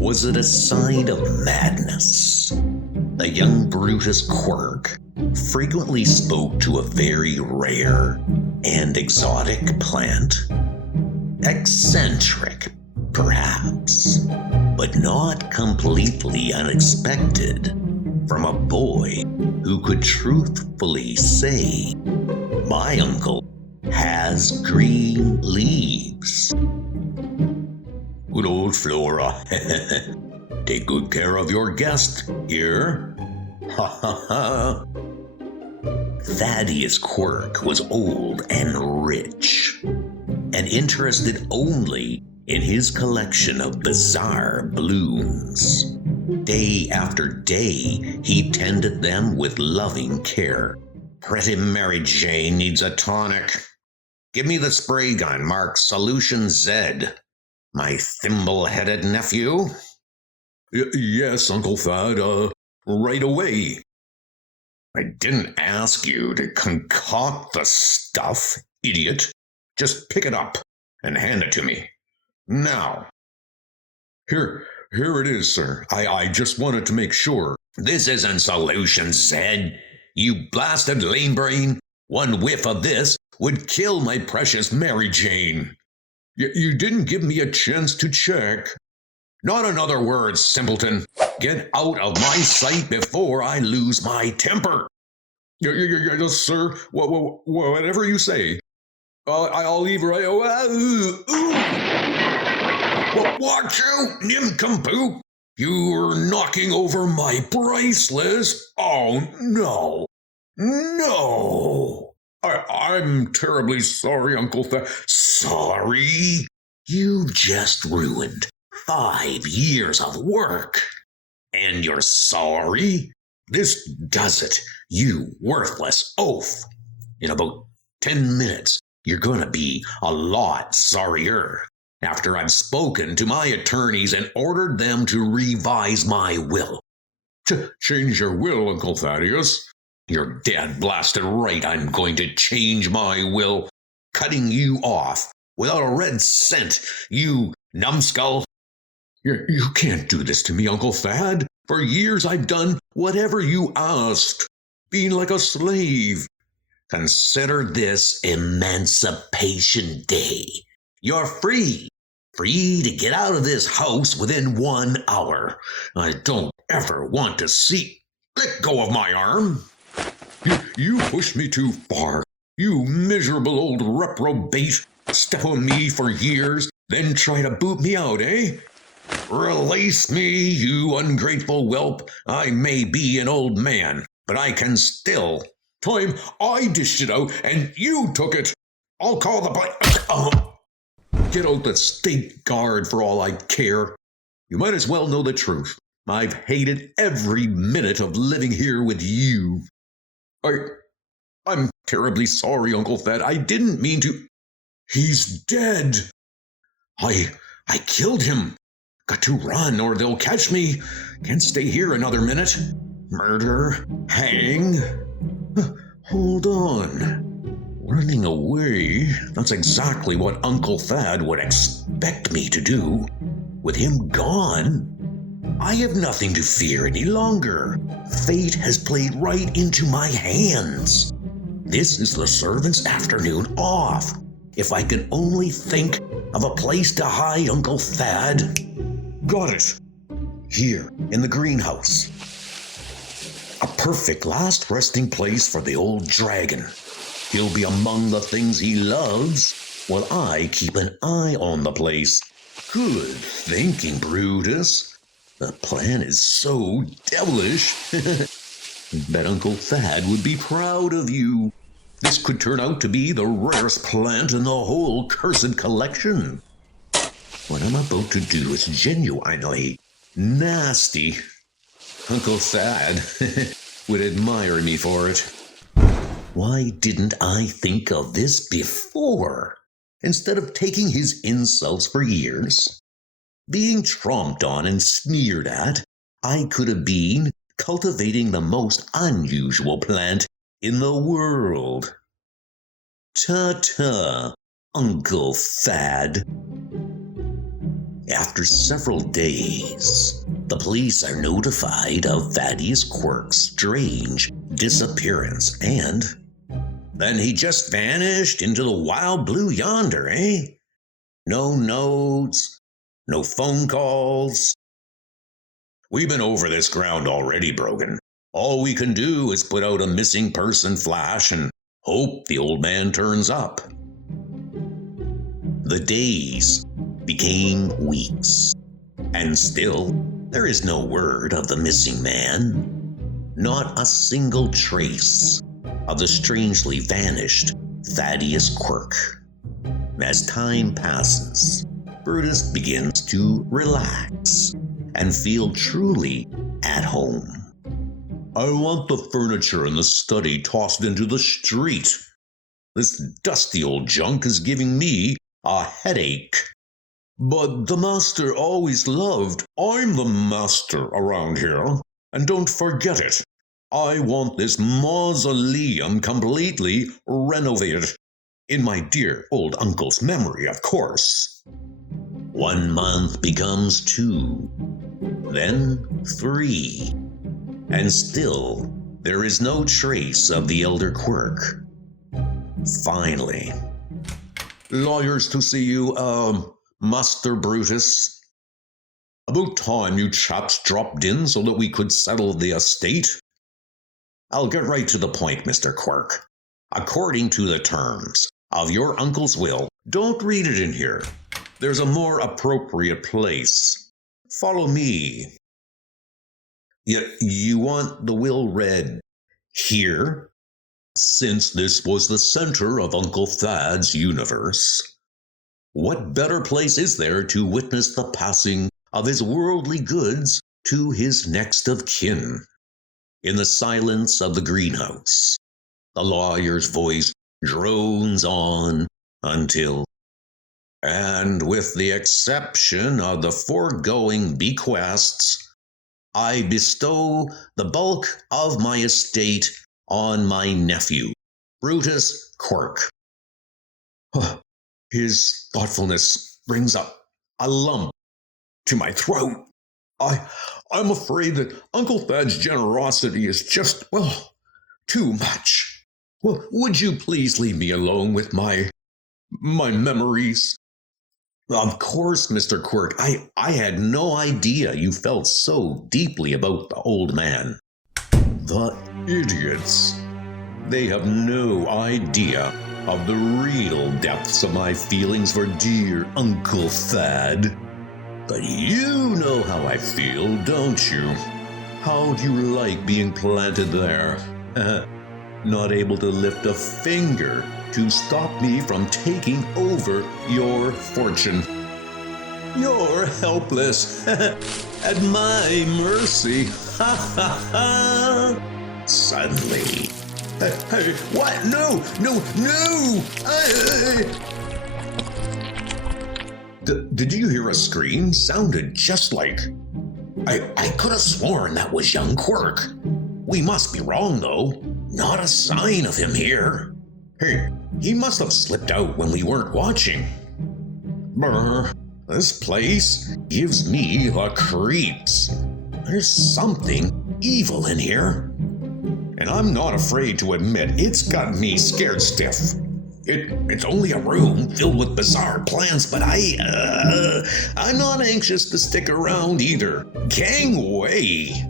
Was it a sign of madness? The young Brutus quirk frequently spoke to a very rare and exotic plant. Eccentric, perhaps, but not completely unexpected from a boy who could truthfully say, "My uncle has green leaves." Good old Flora. Take good care of your guest here. Ha ha ha. Thaddeus Quirk was old and rich, and interested only in his collection of bizarre blooms. Day after day, he tended them with loving care. "Pretty Mary Jane needs a tonic. Give me the spray gun marked Solution Z. My thimble-headed nephew." Yes, Uncle Thad, right away." "I didn't ask you to concoct the stuff, idiot. Just pick it up and hand it to me. Now." Here it is, sir. I just wanted to make sure." "This isn't Solution Z, you blasted lame brain. One whiff of this would kill my precious Mary Jane." You didn't give me a chance to check." "Not another word, simpleton. Get out of my sight before I lose my temper." Yes, sir. Whatever you say. I'll leave right away. Watch out, nincompoop. You're knocking over my bracelets. Oh, no. No. I'm terribly sorry, Uncle Thad. Sorry? You just ruined 5 years of work. And you're sorry? This does it, you worthless oaf. In about 10 minutes, you're gonna be a lot sorrier after I've spoken to my attorneys and ordered them to revise my will. Change your will, Uncle Thaddeus? You're dead blasted right I'm going to change my will, cutting you off without a red cent, you numbskull. You can't do this to me, Uncle Thad. For years I've done whatever you asked, being like a slave. Consider this Emancipation Day. You're free. Free to get out of this house within 1 hour. I don't ever want to see... Let go of my arm. You pushed me too far. You miserable old reprobate. Step on me for years, then try to boot me out, eh? Release me, you ungrateful whelp. I may be an old man, but I can still. Time I dished it out and you took it. I'll call the Get out the state guard for all I care. You might as well know the truth. I've hated every minute of living here with you. I'm terribly sorry, Uncle Thad. I didn't mean to. He's dead. I killed him. Got to run or they'll catch me. Can't stay here another minute. Murder. Hang. Hold on. Running away? That's exactly what Uncle Thad would expect me to do. With him gone, I have nothing to fear any longer. Fate has played right into my hands. This is the servants' afternoon off. If I could only think of a place to hide Uncle Thad. Got it. Here, in the greenhouse. A perfect last resting place for the old dragon. He'll be among the things he loves, while I keep an eye on the place. Good thinking, Brutus. The plan is so devilish. Bet Uncle Thad would be proud of you. This could turn out to be the rarest plant in the whole cursed collection. What I'm about to do is genuinely nasty. Uncle Thad would admire me for it. Why didn't I think of this before? Instead of taking his insults for years, being tromped on and sneered at, I could have been cultivating the most unusual plant in the world. Ta-ta, Uncle Thad. After several days, the police are notified of Thaddeus Quirk's strange disappearance, and then he just vanished into the wild blue yonder, eh? No notes, no phone calls. We've been over this ground already, Brogan. All we can do is put out a missing person flash and hope the old man turns up. The days became weeks, and still there is no word of the missing man. Not a single trace of the strangely vanished Thaddeus Quirk. As time passes, Brutus begins to relax and feel truly at home. I want the furniture in the study tossed into the street. This dusty old junk is giving me a headache. But the master always loved, I'm the master around here, and don't forget it. I want this mausoleum completely renovated. In my dear old uncle's memory, of course. 1 month becomes 2, then 3, and still there is no trace of the elder Quirk. Finally, lawyers to see you, Master Brutus. About time you chaps dropped in so that we could settle the estate. I'll get right to the point, Mr. Quirk. According to the terms of your uncle's will, don't read it in here. There's a more appropriate place. Follow me. You want the will read here? Since this was the center of Uncle Thad's universe, what better place is there to witness the passing of his worldly goods to his next of kin? In the silence of the greenhouse, the lawyer's voice drones on until, and with the exception of the foregoing bequests, I bestow the bulk of my estate on my nephew, Brutus Quirk. His thoughtfulness brings up a lump to my throat. I'm afraid that Uncle Thad's generosity is just, too much. Well, would you please leave me alone with my memories? Of course, Mr. Quirk. I had no idea you felt so deeply about the old man. The idiots. They have no idea of the real depths of my feelings for dear Uncle Thad. But you know how I feel, don't you? How do you like being planted there? Not able to lift a finger to stop me from taking over your fortune. You're helpless, at my mercy. Suddenly, hey, what? No! Did you hear a scream? Sounded just like... I could have sworn that was young Quirk. We must be wrong, though. Not a sign of him here. Hey, he must have slipped out when we weren't watching. Brr, this place gives me the creeps. There's something evil in here. And I'm not afraid to admit it's got me scared stiff. It's only a room filled with bizarre plans, but I'm not anxious to stick around either. Gang way!